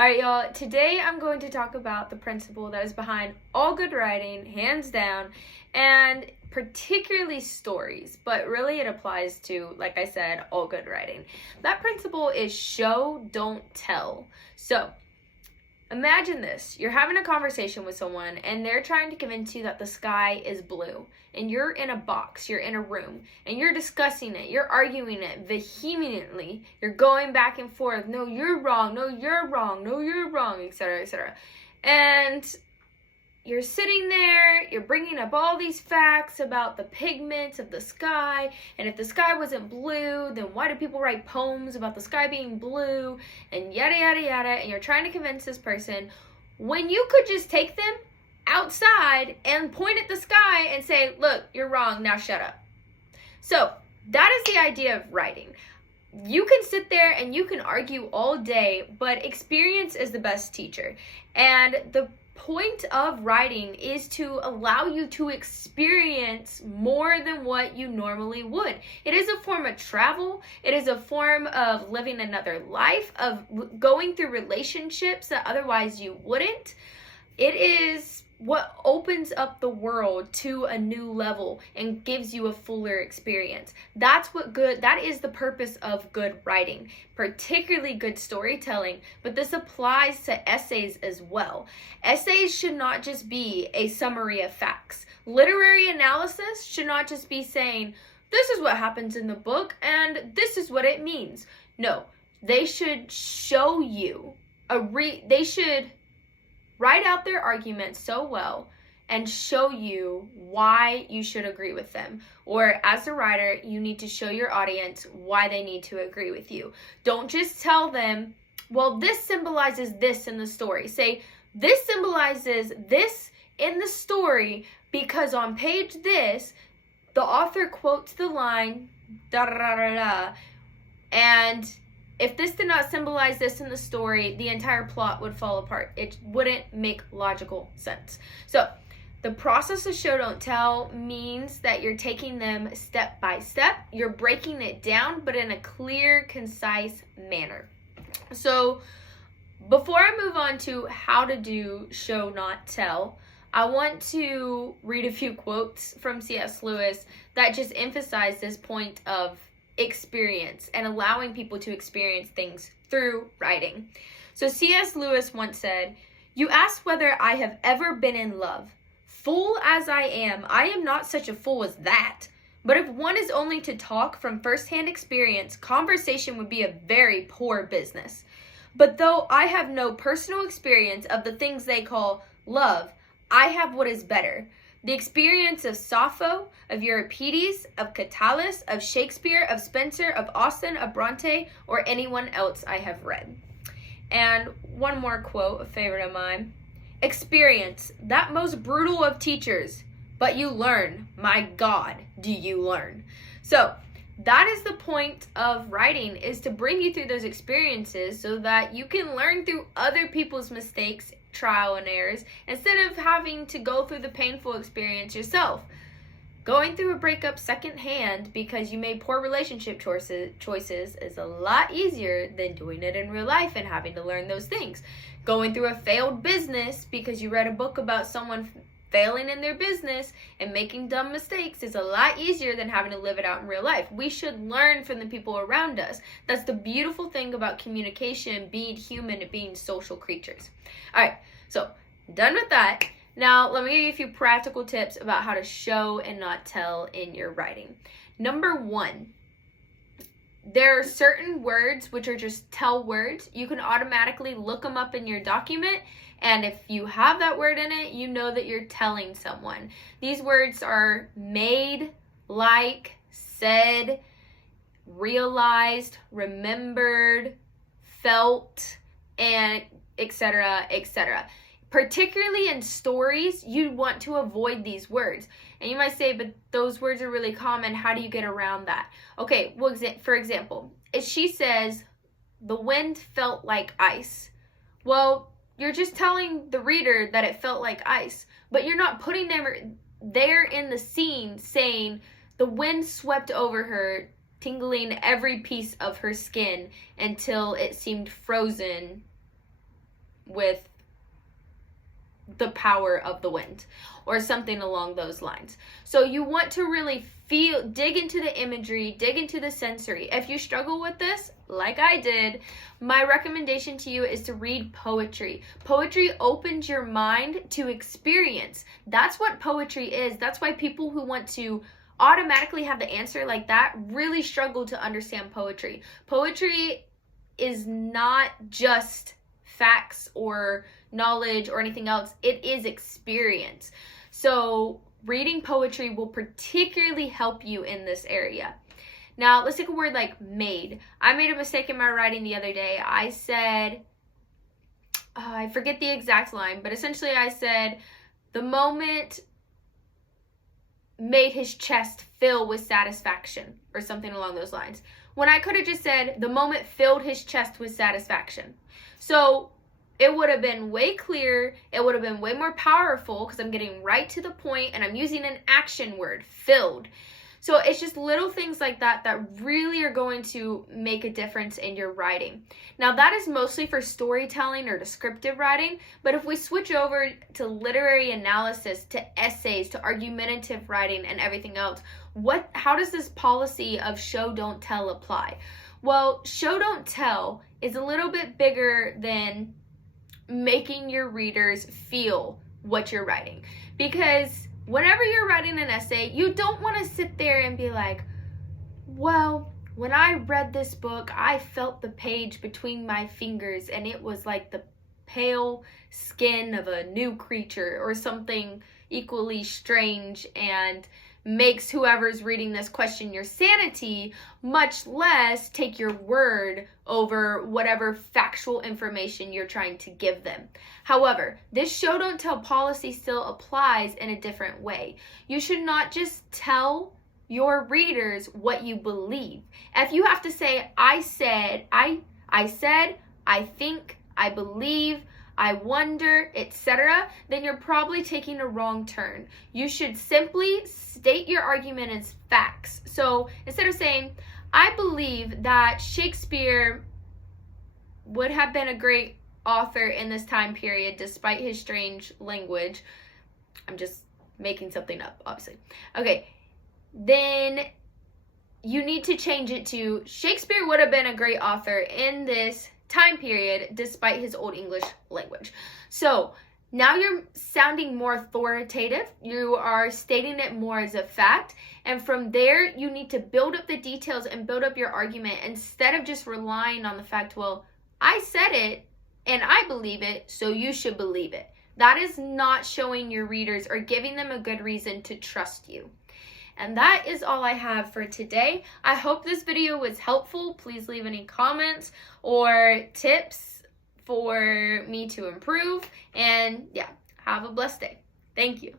Alright, y'all, today I'm going to talk about the principle that is behind all good writing, hands down, and particularly stories, but really it applies to, like I said, all good writing. That principle is show, don't tell. So, imagine this. You're having a conversation with someone and they're trying to convince you that the sky is blue. And you're in a box, you're in a room, and you're discussing it, you're arguing it vehemently. You're going back and forth. No, you're wrong. No, you're wrong. No, you're wrong, etc., etc. And you're sitting there, you're bringing up all these facts about the pigments of the sky, and if the sky wasn't blue, then why do people write poems about the sky being blue, and yada, yada, yada, and you're trying to convince this person when you could just take them outside and point at the sky and say, look, you're wrong, now shut up. So that is the idea of writing. You can sit there and you can argue all day, but experience is the best teacher. And the point of writing is to allow you to experience more than what you normally would. It is a form of travel. It is a form of living another life, of going through relationships that otherwise you wouldn't. It is what opens up the world to a new level and gives you a fuller experience. That is the purpose of good writing, particularly good storytelling, but this applies to essays as well. Essays should not just be a summary of facts. Literary analysis should not just be saying, this is what happens in the book and this is what it means. No, they should show you they should write out their arguments so well and show you why you should agree with them. Or as a writer, you need to show your audience why they need to agree with you. Don't just tell them, well, this symbolizes this in the story. Say, this symbolizes this in the story because on page this, the author quotes the line, da da da da da, and if this did not symbolize this in the story, the entire plot would fall apart. It wouldn't make logical sense. So, the process of show don't tell means that you're taking them step by step. You're breaking it down, but in a clear, concise manner. So, before I move on to how to do show not tell, I want to read a few quotes from C.S. Lewis that just emphasize this point of experience and allowing people to experience things through writing. So C.S. Lewis once said, "You ask whether I have ever been in love. Fool as I am not such a fool as that. But if one is only to talk from first-hand experience, conversation would be a very poor business. But though I have no personal experience of the things they call love, I have what is better. The experience of Sappho, of Euripides, of Catullus, of Shakespeare, of Spenser, of Austen, of Bronte, or anyone else I have read." And one more quote, a favorite of mine. "Experience, that most brutal of teachers, but you learn. My God, do you learn." So that is the point of writing, is to bring you through those experiences so that you can learn through other people's mistakes, trial and errors, instead of having to go through the painful experience yourself. Going through a breakup secondhand because you made poor relationship choices is a lot easier than doing it in real life and having to learn those things. Going through a failed business because you read a book about someone failing in their business and making dumb mistakes is a lot easier than having to live it out in real life. We should learn from the people around us. That's the beautiful thing about communication, being human, and being social creatures. All right, so done with that. Now, let me give you a few practical tips about how to show and not tell in your writing. Number one, there are certain words which are just tell words. You can automatically look them up in your document, and if you have that word in it, you know that you're telling someone. These words are made, like, said, realized, remembered, felt, and etc., etc. Particularly in stories, you want to avoid these words. And you might say, but those words are really common. How do you get around that? Okay, well, for example, if she says, "The wind felt like ice." Well, you're just telling the reader that it felt like ice, but you're not putting them there in the scene saying, "The wind swept over her, tingling every piece of her skin until it seemed frozen with the power of the wind or something along those lines. So you want to really dig into the imagery, dig into the sensory. If you struggle with this, like I did, my recommendation to you is to read poetry. Poetry opens your mind to experience. That's what poetry is. That's why people who want to automatically have the answer like that really struggle to understand poetry. Poetry is not just facts or knowledge or anything else. It is experience. So reading poetry will particularly help you in this area. Now, let's take a word like made. I made a mistake in my writing the other day. I said, I forget the exact line, but essentially I said, the moment made his chest fill with satisfaction, or something along those lines. When I could have just said, the moment filled his chest with satisfaction. So it would have been way clearer, it would have been way more powerful because I'm getting right to the point and I'm using an action word, filled. So it's just little things like that that really are going to make a difference in your writing. Now that is mostly for storytelling or descriptive writing, but if we switch over to literary analysis, to essays, to argumentative writing and everything else, how does this policy of show don't tell apply? Well, show don't tell is a little bit bigger than making your readers feel what you're writing, because whenever you're writing an essay, you don't want to sit there and be like, well, when I read this book, I felt the page between my fingers and it was like the pale skin of a new creature, or something equally strange and makes whoever's reading this question your sanity, much less take your word over whatever factual information you're trying to give them. However, this show don't tell policy still applies in a different way. You should not just tell your readers what you believe. If you have to say, I said, I think, I believe, I wonder, etc., then you're probably taking a wrong turn. You should simply state your argument as facts. So instead of saying, I believe that Shakespeare would have been a great author in this time period despite his strange language. I'm just making something up, obviously. Okay, then you need to change it to Shakespeare would have been a great author in this time period despite his Old English language. So now you're sounding more authoritative. You are stating it more as a fact. And from there, you need to build up the details and build up your argument instead of just relying on the fact, well, I said it and I believe it, so you should believe it. That is not showing your readers or giving them a good reason to trust you. And that is all I have for today. I hope this video was helpful. Please leave any comments or tips for me to improve. And yeah, have a blessed day. Thank you.